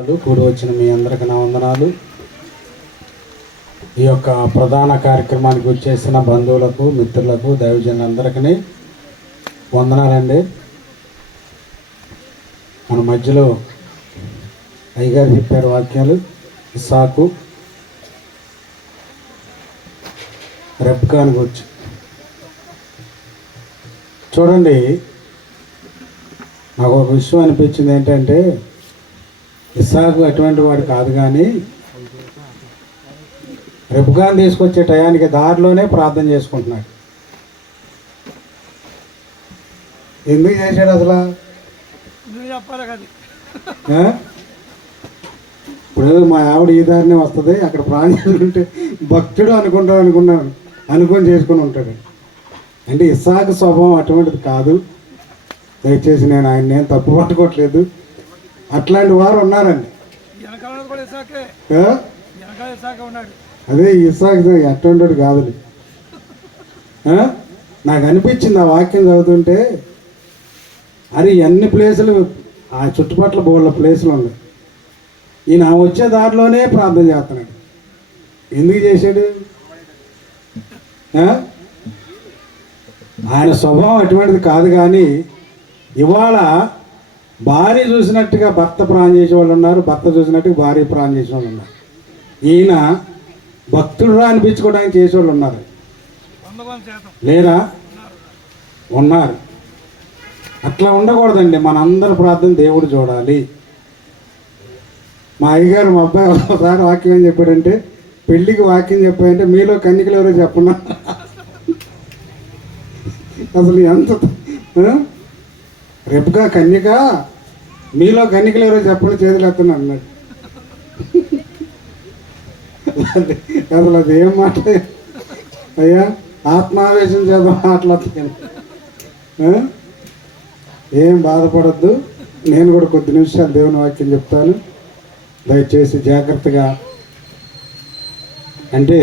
కూడి వచ్చిన మీ అందరికి నా వందనాలు. ఈ యొక్క ప్రధాన కార్యక్రమానికి వచ్చేసిన బంధువులకు, మిత్రులకు, దైవజనులందరికీ వందనాలండి. మన మధ్యలో అయ్యగారు చెప్పారు వాక్యాలు. ఇస్సాకు, రెబ్కాను గురించి చూడండి. నాకు ఒక విషయం అనిపించింది ఏంటంటే, ఇస్సాకు అటువంటి వాడు కాదు, కానీ రెబ్కాను తీసుకొచ్చే టయానికి దారిలోనే ప్రార్థన చేసుకుంటున్నాడు. ఎందుకు చేశాడు అసలు? ఇప్పుడు మా ఆవిడ ఈ దారినే వస్తుంది, అక్కడ ప్రాణం చేసుకుంటే భక్తుడు అనుకొని చేసుకుని ఉంటాడు. అంటే ఇస్సాకు స్వభావం అటువంటిది కాదు. దయచేసి నేను ఆయన నేను తప్పు పట్టుకోవట్లేదు. అట్లాంటి వారు ఉన్నారండి. అదే ఇస్సాకు అటువంటి కాదు. నాకు అనిపించింది ఆ వాక్యం చదువుతుంటే, అది ఎన్ని ప్లేసులు ఆ చుట్టుపక్కల బోళ్ళ ప్లేసులు ఉన్నాయి. ఈయన వచ్చే దారిలోనే ప్రార్థన చేస్తున్నాడు. ఎందుకు చేశాడు? ఆయన స్వభావం అటువంటిది కాదు. కానీ ఇవాళ భార్య చూసినట్టుగా భర్త ప్రాణం చేసే వాళ్ళు ఉన్నారు, భర్త చూసినట్టుగా భార్య ప్రాణం చేసే వాళ్ళు ఉన్నారు. ఈయన భక్తుడురా అనిపించుకోవడానికి చేసేవాళ్ళు ఉన్నారు, లేరా? ఉన్నారు. అట్లా ఉండకూడదండి. మనందరి ప్రార్థన దేవుడు చూడాలి. మా అయ్యగారు మా అబ్బాయి ఒకసారి వాక్యం ఏం చెప్పాడంటే, పెళ్ళికి వాక్యం చెప్పాడంటే మీలో కన్యకలు ఎవరో చెప్పన్నా. అసలు ఎంత రెబ్కా కన్యక, మీలో కన్యకలు ఎవరో చెప్పండి చేతులు ఎత్తున్నా అన్నాడు. అసలు అది ఏం మాట అయ్యా? ఆత్మావేశం చేత మాట్లాడుతాను. ఏం బాధపడద్దు. నేను కూడా కొద్ది నిమిషాలు దేవుని వాక్యం చెప్తాను. దయచేసి జాగ్రత్తగా, అంటే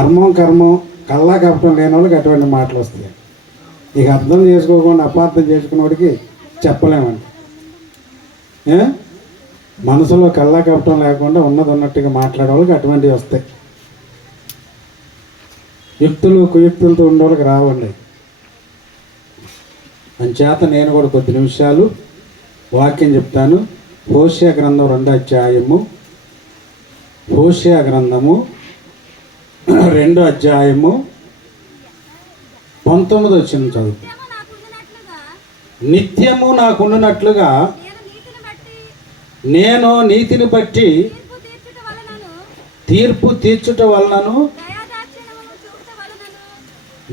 అర్మం కర్మం కల్లా కప్పటం లేని వాళ్ళకి అటువంటి మాటలు వస్తాయి. ఇక అర్థం చేసుకోకుండా అపార్థం చేసుకున్నవాడికి చెప్పలేమండి. మనసులో కల్లా కప్పటం లేకుండా ఉన్నది ఉన్నట్టుగా మాట్లాడే వాళ్ళకి అటువంటివి వస్తాయి. యుక్తులు కుయుక్తులతో ఉండేవాళ్ళకి రావండి. అంచేత నేను కూడా కొద్ది నిమిషాలు వాక్యం చెప్తాను. హోషేయ గ్రంథం 2వ అధ్యాయము, హోషేయ గ్రంథము 2వ అధ్యాయము 19వ వచనం చదువు. నిత్యము నాకుండునట్లుగా నేను నీతిని బట్టి తీర్పు తీర్చుట వలనను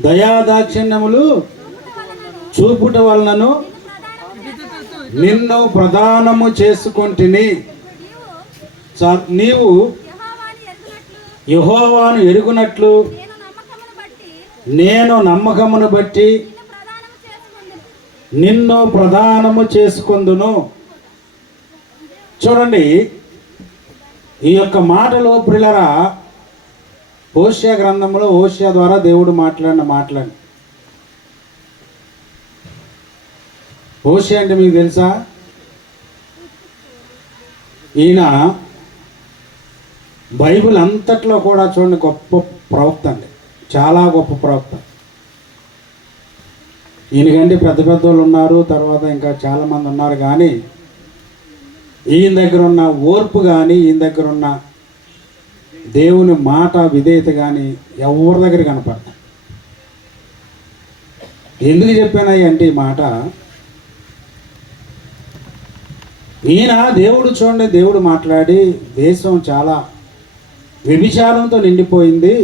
దయాదాక్షిణ్యములు చూపుట వలనను నిన్ను ప్రదానము చేసుకొంటిని. నీవు యెహోవాను ఎరుగునట్లు నేను నమ్మకమును బట్టి నిన్ను ప్రదానము చేసుకొందును. చూడండి, ఈ యొక్క మాటలు ప్రియులారా, హోషేయ గ్రంథంలో హోషేయ ద్వారా దేవుడు మాట్లాడిన మాటలండి. హోషేయ అంటే మీకు తెలుసా? ఈయన బైబిల్ అంతట్లో కూడా చూడండి గొప్ప ప్రవక్త అండి, చాలా గొప్ప ప్రవక్త. ఈయనకంటే పెద్ద పెద్ద వాళ్ళు ఉన్నారు, తర్వాత ఇంకా చాలామంది ఉన్నారు. కానీ ఈయన దగ్గర ఉన్న ఓర్పు కానీ, ఈయన దగ్గర ఉన్న దేవుని మాట విధేయత కానీ ఎవరి దగ్గర కనపడతాయి. ఎందుకు చెప్పానయ్య అంటే, ఈ మాట ఈయన దేవుడు చూడండి, దేవుడు మాట్లాడి దేశం చాలా వ్యభిచారంతో నిండిపోయింది,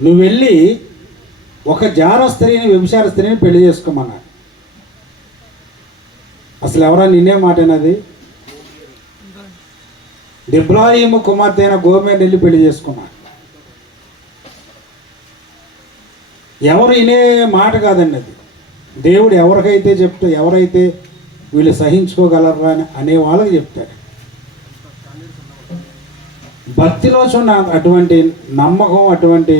నువ్వు వెళ్ళి ఒక జార స్త్రీని, వ్యభిచార స్త్రీని పెళ్లి చేసుకోమన్నాడు. అసలు ఎవరా నిన్నే మాట అనేది? దెబ్రాయిము కుమార్తె అయిన గోమెర్ వెళ్ళి పెళ్లి చేసుకున్నాడు. ఎవరు వినే మాట కాదండి అది. దేవుడు ఎవరికైతే ఎవరైతే వీళ్ళు సహించుకోగలరా అనే వాళ్ళకి చెప్తాడు. భక్తిలో చూడ అటువంటి నమ్మకం, అటువంటి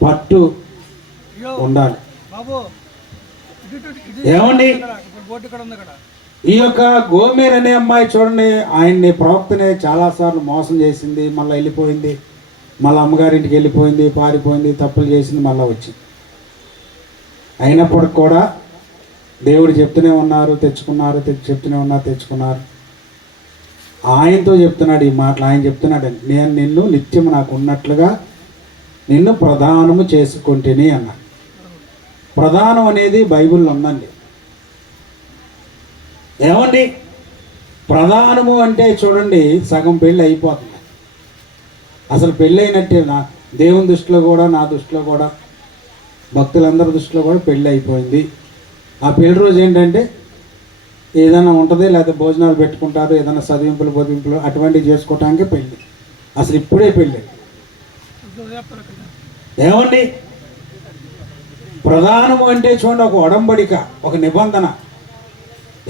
పట్టు ఉండాలి. ఏమండి ఈ యొక్క గోమేర్ అనే అమ్మాయి చూడండి, ఆయన్ని ప్రవక్తనే చాలాసార్లు మోసం చేసింది, మళ్ళీ వెళ్ళిపోయింది, మళ్ళీ అమ్మగారింటికి వెళ్ళిపోయింది, పారిపోయింది, తప్పులు చేసింది, మళ్ళీ వచ్చింది. అయినప్పటికి కూడా దేవుడు చెప్తూనే ఉన్నారు, తెచ్చుకున్నారు, చెప్తూనే ఉన్నారు, తెచ్చుకున్నారు. ఆయనతో చెప్తున్నాడు ఈ మాటలు. ఆయన చెప్తున్నాడు, నేను నిన్ను నిత్యం నాకు ఉన్నట్లుగా నిన్ను ప్రధానము చేసుకుంటేనే అన్న. ప్రధానం అనేది బైబిల్లో ఉందండి. ఏమండి, ప్రధానము అంటే చూడండి, సగం పెళ్ళి అయిపోతుంది. అసలు పెళ్ళి అయినట్టే నా దేవుని దృష్టిలో కూడా, నా దృష్టిలో కూడా, భక్తులందరి దృష్టిలో కూడా పెళ్ళి అయిపోయింది. ఆ పెళ్లి రోజు ఏంటంటే ఏదైనా ఉంటుంది, లేకపోతే భోజనాలు పెట్టుకుంటారు, ఏదైనా చదివింపులు బొదింపులు అటువంటివి చేసుకోవటానికి పెళ్ళి. అసలు ఇప్పుడే పెళ్ళి. ఏమండి, ప్రధానము అంటే చూడండి, ఒక ఒడంబడిక, ఒక నిబంధన.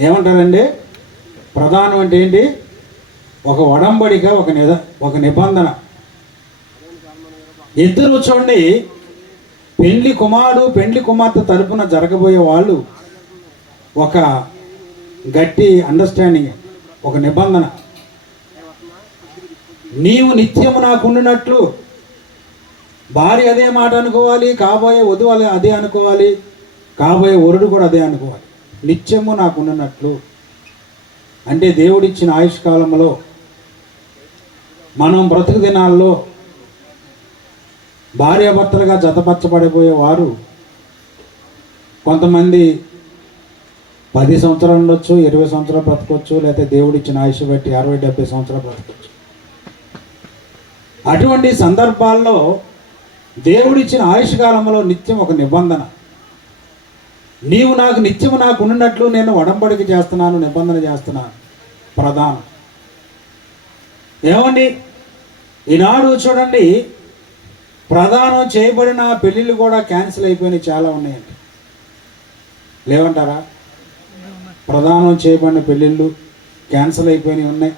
ఏమంటారండి, ప్రధానం అంటే ఏంటి? ఒక ఒడంబడిక, ఒక నిబంధన. ఇద్దరు చూడండి, పెళ్లి కుమారుడు పెళ్లి కుమార్తె తరపున జరగబోయే వాళ్ళు ఒక గట్టి అండర్స్టాండింగ్, ఒక నిబంధన. నీవు నిత్యము నాకుండినట్లు, భార్య అదే మాట అనుకోవాలి, కాబోయే వధువు అదే అనుకోవాలి, కాబోయే వరుడు కూడా అదే అనుకోవాలి. నిత్యము నాకుండినట్లు అంటే దేవుడిచ్చిన ఆయుష్ కాలంలో, మనం బ్రతుకు దినాల్లో భార్యాభర్తలుగా జతపరచబడిపోయే వారు కొంతమంది 10 సంవత్సరాలు ఉండొచ్చు, 20 సంవత్సరాలు బ్రతకొచ్చు, లేకపోతే దేవుడిచ్చిన ఆయుష్ బట్టి 60-70 సంవత్సరాలు బ్రతకొచ్చు. అటువంటి సందర్భాల్లో దేవుడిచ్చిన ఆయుష్ కాలంలో నిత్యం ఒక నిబంధన. నీవు నాకు నిత్యము నాకు ఉన్నట్లు నేను ఒడంబడిక చేస్తున్నాను, నిబంధన చేస్తున్నాను, ప్రధానం. ఏమండి, ఈనాడు చూడండి, ప్రధానం చేయబడిన పెళ్ళిళ్ళు కూడా క్యాన్సిల్ అయిపోయినాయి, చాలా ఉన్నాయండి. లేవంటారా? ప్రధానం చేయబడిన పెళ్ళిళ్ళు క్యాన్సిల్ అయిపోయినాయి ఉన్నాయి.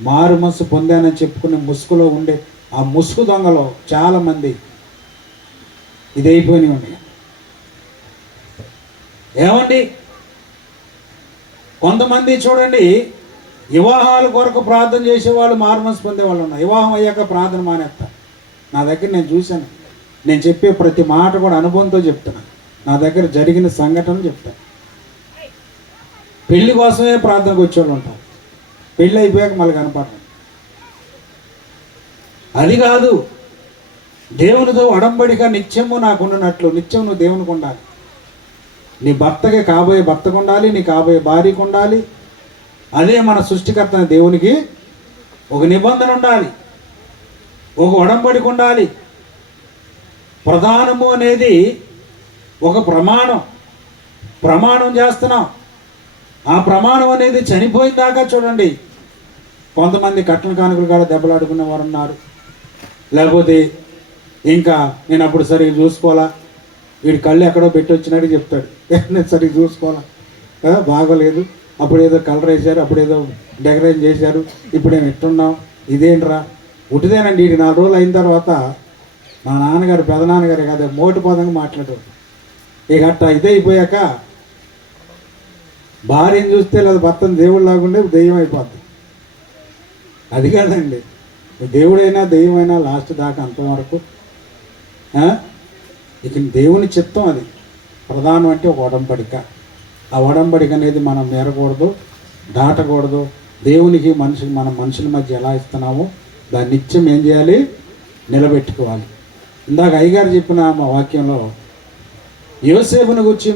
మారు మనసు పొందానని చెప్పుకునే ముసుగులో ఉండే ఆ ముసుగు దొంగలో చాలామంది ఇదైపోయినాయి ఉన్నాయి. ఏమండి, కొంతమంది చూడండి, వివాహాల కొరకు ప్రార్థన చేసేవాళ్ళు మారు మనసు పొందేవాళ్ళు ఉన్నారు. వివాహం అయ్యాక ప్రార్థన మానేస్తారు. నా దగ్గర నేను చూశాను. నేను చెప్పే ప్రతి మాట కూడా అనుభవంతో చెప్తున్నాను. నా దగ్గర జరిగిన సంఘటనలు చెప్తాను. పెళ్లి కోసమే ప్రార్థనకు వచ్చేవాళ్ళు ఉంటారు, పెళ్ళి అయిపోయాక మళ్ళీ కనపడరు. అది కాదు, దేవునితో ఒడంబడిక నిత్యము నాకున్నట్లు, నిత్యం నువ్వు దేవునికి ఉండాలి. నీ భర్తకి కాబోయే భర్తకు ఉండాలి, నీ కాబోయే భార్యకు ఉండాలి. అదే మన సృష్టికర్త దేవునికి ఒక నిబంధన ఉండాలి, ఒక ఒడంబడిక ఉండాలి. ప్రధానము అనేది ఒక ప్రమాణం చేస్తున్నాం. ఆ ప్రమాణం అనేది చనిపోయిన దాకా చూడండి, కొంతమంది కట్న కానుకలు కూడా దెబ్బలాడుకునే వారు ఉన్నారు. లేకపోతే ఇంకా నేను అప్పుడు సరిగ్గా చూసుకోవాలా, వీడి కళ్ళు ఎక్కడో పెట్టి వచ్చినట్టు చెప్తాడు, నేను సరిగ్గా చూసుకోవాలా, బాగోలేదు, అప్పుడు ఏదో కలర్ వేశారు, అప్పుడు ఏదో డెకరేషన్ చేశారు, ఇప్పుడేమి ఎట్టున్నాం, ఇదేంట్రా ఉటిదేనండి. ఇది 4 రోజులు అయిన తర్వాత మా నాన్నగారు, పెదనాన్నగారు కదా మోటి పదంగా మాట్లాడారు. ఇక అట్టా ఇదైపోయాక భార్యను చూస్తే లేదా భర్తను దేవుడు లాగుండే దెయ్యం అయిపోద్ది. అది కాదండి, దేవుడైనా దెయ్యమైనా లాస్ట్ దాకా అంతవరకు ఇక దేవుని చిత్తం. అది ప్రధానం అంటే ఒక ఒడంబడిక. ఆ ఒడంబడిక అనేది మనం మేరకూడదు, దాటకూడదు. దేవునికి మన మనుషుల మధ్య ఎలా ఇస్తున్నామో దాన్ని నిత్యం ఏం చేయాలి, నిలబెట్టుకోవాలి. ఇందాక అయ్యగారు చెప్పిన మా వాక్యంలో యోసేపును గురించి